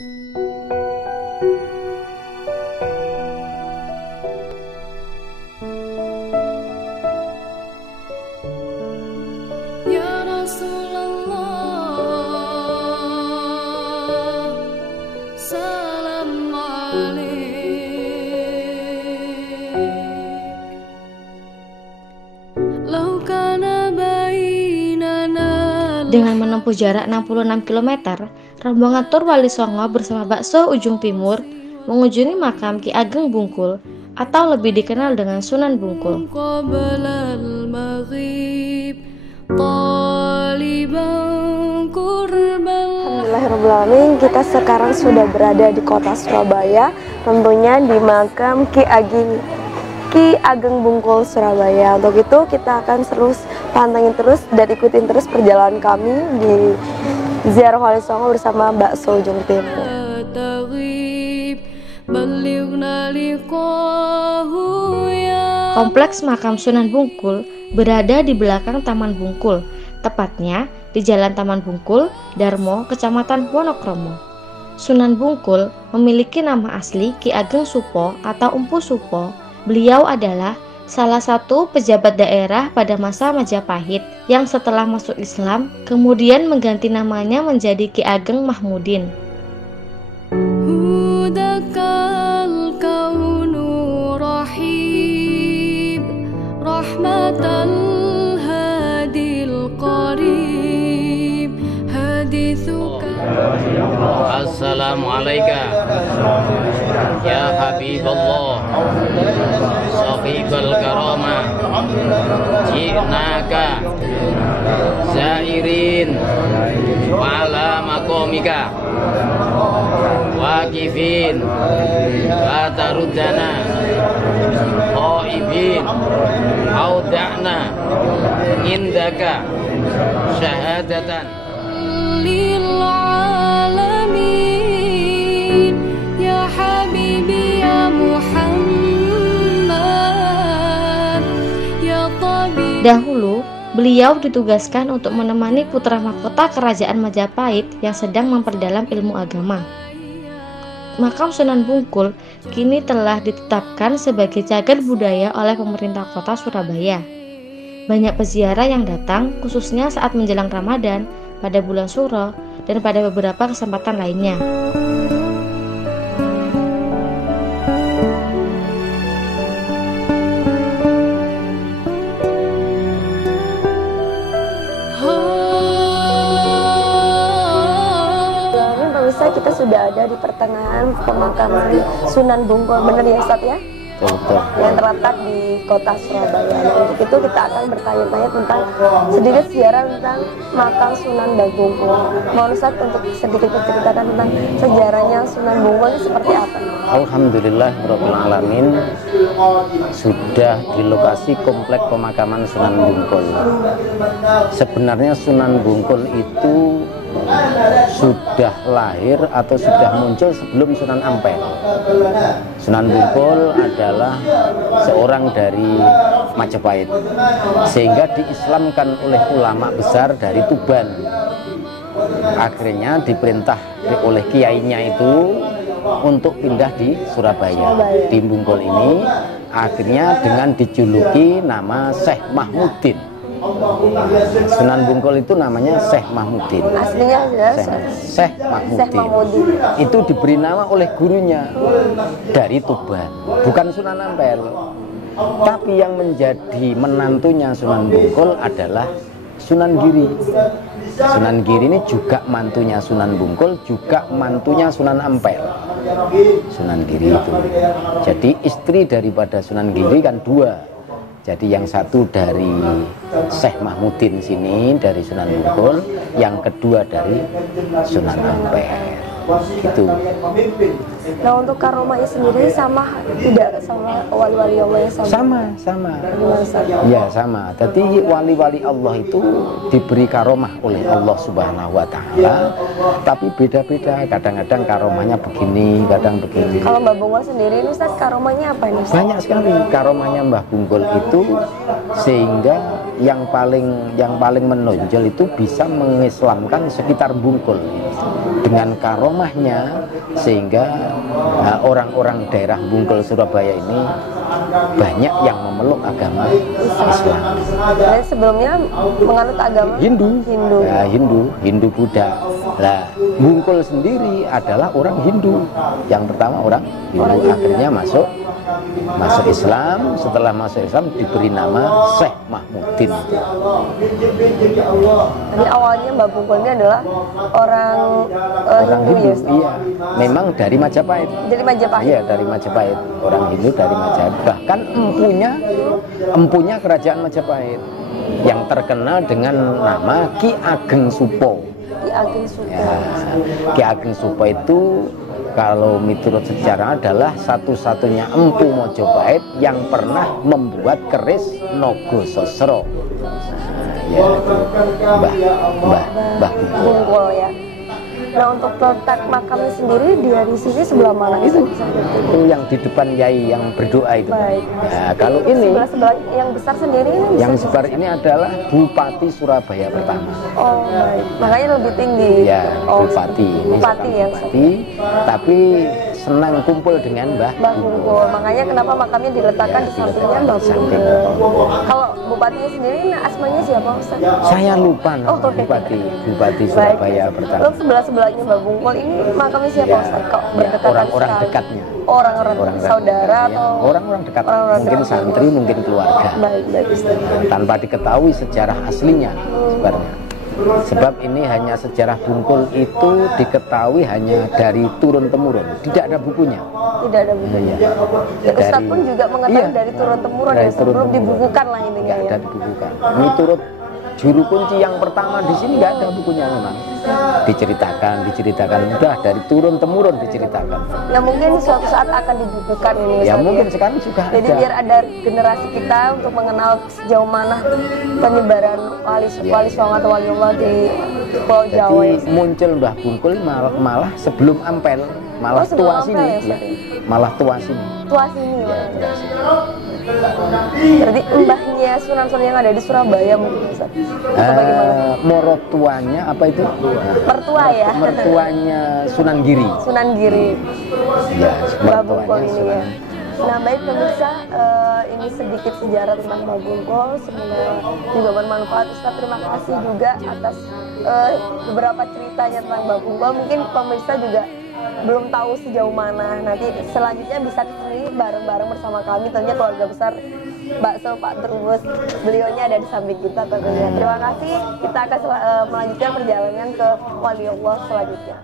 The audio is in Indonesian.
Ya Rasulullah, salam alaik. Lau kana bainana. Dengan menempuh jarak 66 km, rombongan tur Wali Songo bersama Bakso Ujung Timur mengunjungi makam Ki Ageng Bungkul atau lebih dikenal dengan Sunan Bungkul. Alhamdulillahirrahmanirrahim, kita sekarang sudah berada di kota Surabaya, tentunya di makam Ki Ageng Bungkul Surabaya. Untuk itu kita akan terus pantengin terus dan ikutin terus perjalanan kami di ziarah Wali Songo bersama Bakso Ujung Timur. Kompleks makam Sunan Bungkul berada di belakang Taman Bungkul, tepatnya di Jalan Taman Bungkul, Darmo, Kecamatan Wonokromo. Sunan Bungkul memiliki nama asli Ki Ageng Supo atau Empu Supo. Beliau adalah salah satu pejabat daerah pada masa Majapahit yang setelah masuk Islam kemudian mengganti namanya menjadi Ki Ageng Mahmudin. Hudakal kaunu rahib, rahmatal hadil qarib, hadithuka. Assalamualaikum ya Habibullah, sahibal karamah, ji'naka zairin wa'ala maqamika waqifin wa taruddana qaibin auda'na indaka syahadatan lil alamin ya habibi ya Muhammad ya tabib. Dahulu, beliau ditugaskan untuk menemani putra mahkota kerajaan Majapahit yang sedang memperdalam ilmu agama. Makam Sunan Bungkul kini telah ditetapkan sebagai cagar budaya oleh pemerintah kota Surabaya. Banyak peziarah yang datang khususnya saat menjelang Ramadan, pada bulan Suro, dan pada beberapa kesempatan lainnya. Kita sudah ada di pertengahan pemakaman Sunan Bungkul, benar ya Ustadz ya? Betul. Yang terletak di kota Surabaya. Nah, untuk itu kita akan bertanya-tanya tentang sedikit sejarah tentang makam Sunan Bungkul. Mohon Ustadz untuk sedikit menceritakan tentang sejarahnya Sunan Bungkul ini seperti apa? Alhamdulillah Rabbil Alamin, sudah di lokasi komplek pemakaman Sunan Bungkul. Sebenarnya Sunan Bungkul itu sudah lahir atau sudah muncul sebelum Sunan Ampel. Sunan Bungkul adalah seorang dari Majapahit, sehingga diislamkan oleh ulama besar dari Tuban. Akhirnya diperintah oleh kiainya itu untuk pindah di Surabaya. Di Bungkul ini akhirnya dengan dijuluki nama Syekh Mahmudin. Sunan Bungkul itu namanya Syekh Mahmudin. Aslinya ya Syekh Mahmudin. Itu diberi nama oleh gurunya dari Tuban, bukan Sunan Ampel. Tapi yang menjadi menantunya Sunan Bungkul adalah Sunan Giri. Sunan Giri ini juga mantunya Sunan Bungkul, juga mantunya Sunan Ampel. Sunan Giri itu. Jadi istri daripada Sunan Giri kan dua. Jadi yang satu dari Syekh Mahmudin sini dari Sunan Bungkul, yang kedua dari Sunan Ampel. Gitu. Nah, untuk karomahnya sendiri sama tidak sama wali-wali Allah yang sama? Sama. Ya, sama. Jadi wali-wali Allah itu diberi karomah oleh Allah Subhanahu wa taala, tapi beda-beda. Kadang-kadang karomahnya begini, kadang begini. Kalau Mbah Bungkul sendiri ini Ustaz, karomahnya apa ini Ustaz? Banyak sekali karomahnya Mbah Bungkul itu, sehingga yang paling menonjol itu bisa mengislamkan sekitar Bungkul dengan karomah istiqomahnya, sehingga orang-orang daerah Bungkul Surabaya ini banyak yang memeluk agama Islam. Dan sebelumnya menganut agama Hindu. Ya, Hindu Buddha. Nah, Bungkul sendiri adalah orang Hindu. Yang pertama orang Hindu, akhirnya masuk Islam. Setelah masuk Islam diberi nama Syekh Mahmudin. Jadi awalnya Mbak Bungkul ini adalah orang Hindu, ya? Iya, memang dari Majapahit. Dari Majapahit. Iya, dari Majapahit. Orang Hindu dari Majapahit. Bahkan empunya kerajaan Majapahit yang terkenal dengan nama Ki Ageng Supo. Ki Ageng Supo. Ya, Ki Ageng Supo itu kalau miturut sejarah adalah satu-satunya empu Mojopahit yang pernah membuat keris Nogososro. Ya, Mbah Bungkul, ya. Nah, untuk letak makamnya sendiri dari sini sebelah mana? Itu yang di depan Yai yang berdoa itu. Baik. Nah, kalau ini sebelah yang besar sendiri ini yang besar ini adalah Bupati Surabaya pertama. Oh, baik. Makanya lebih tinggi. Ya, oh, Bupati. Ini Bupati yang Bupati, tapi senang kumpul dengan Mbah Bungkul. Makanya kenapa makamnya diletakkan di sampingnya Mbah Bungkul. Kalau bupatinya sendiri asmanya siapa, Ustaz? Saya lupa nama Bupati Surabaya pertama. Lalu sebelah-sebelahnya Mbah Bungkul ini makamnya siapa, Ustaz? Kok berdekatan orang-orang sekali? dekatnya. Orang-orang saudara atau orang-orang dekat, mungkin dekat. santri, mungkin keluarga. Baik, Ustaz. Tanpa diketahui sejarah aslinya sebenarnya. Sebab ini hanya sejarah Bungkul itu diketahui hanya dari turun-temurun, tidak ada bukunya. Tidak ada bukunya. Ya, Ustaz pun juga mengetahui dari turun-temurun, ya, sebelum dibukukan lah ini. Tidak ada dibukukan. Menurut juru kunci yang pertama di sini nggak ada bukunya memang. Diceritakan, udah dari turun-temurun diceritakan. Ya mungkin suatu saat akan dibukukan ini. Ya mungkin sekarang juga jadi ada. Biar ada generasi kita untuk mengenal sejauh mana penyebaran wali songo atau waliullah di Pulau Jawa. Jadi muncul Mbah Bungkul malah sebelum Ampel, malah tua sini. Ya. Malah tua sini. Tua sini. Ya. Berarti mbahnya Sunan yang ada di Surabaya mungkin, Ustaz. Morotuanya apa itu? Mertua, ya. Mertuanya Sunan Giri. Sunan Giri. Ya, Mbah Bungkul ini, ya. Nah, baik pemirsa, ini sedikit sejarah tentang Mbah Bungkul. Semoga juga bermanfaat. Ustaz, terima kasih juga atas beberapa ceritanya tentang Mbah Bungkul. Mungkin pemirsa juga belum tahu sejauh mana. Nanti selanjutnya bisa kesini bareng-bareng bersama kami, tentunya keluarga besar Bakso Pak Trubus. Beliaunya ada di samping kita tentunya. Terima kasih. Kita akan melanjutkan perjalanan ke Waliullah selanjutnya.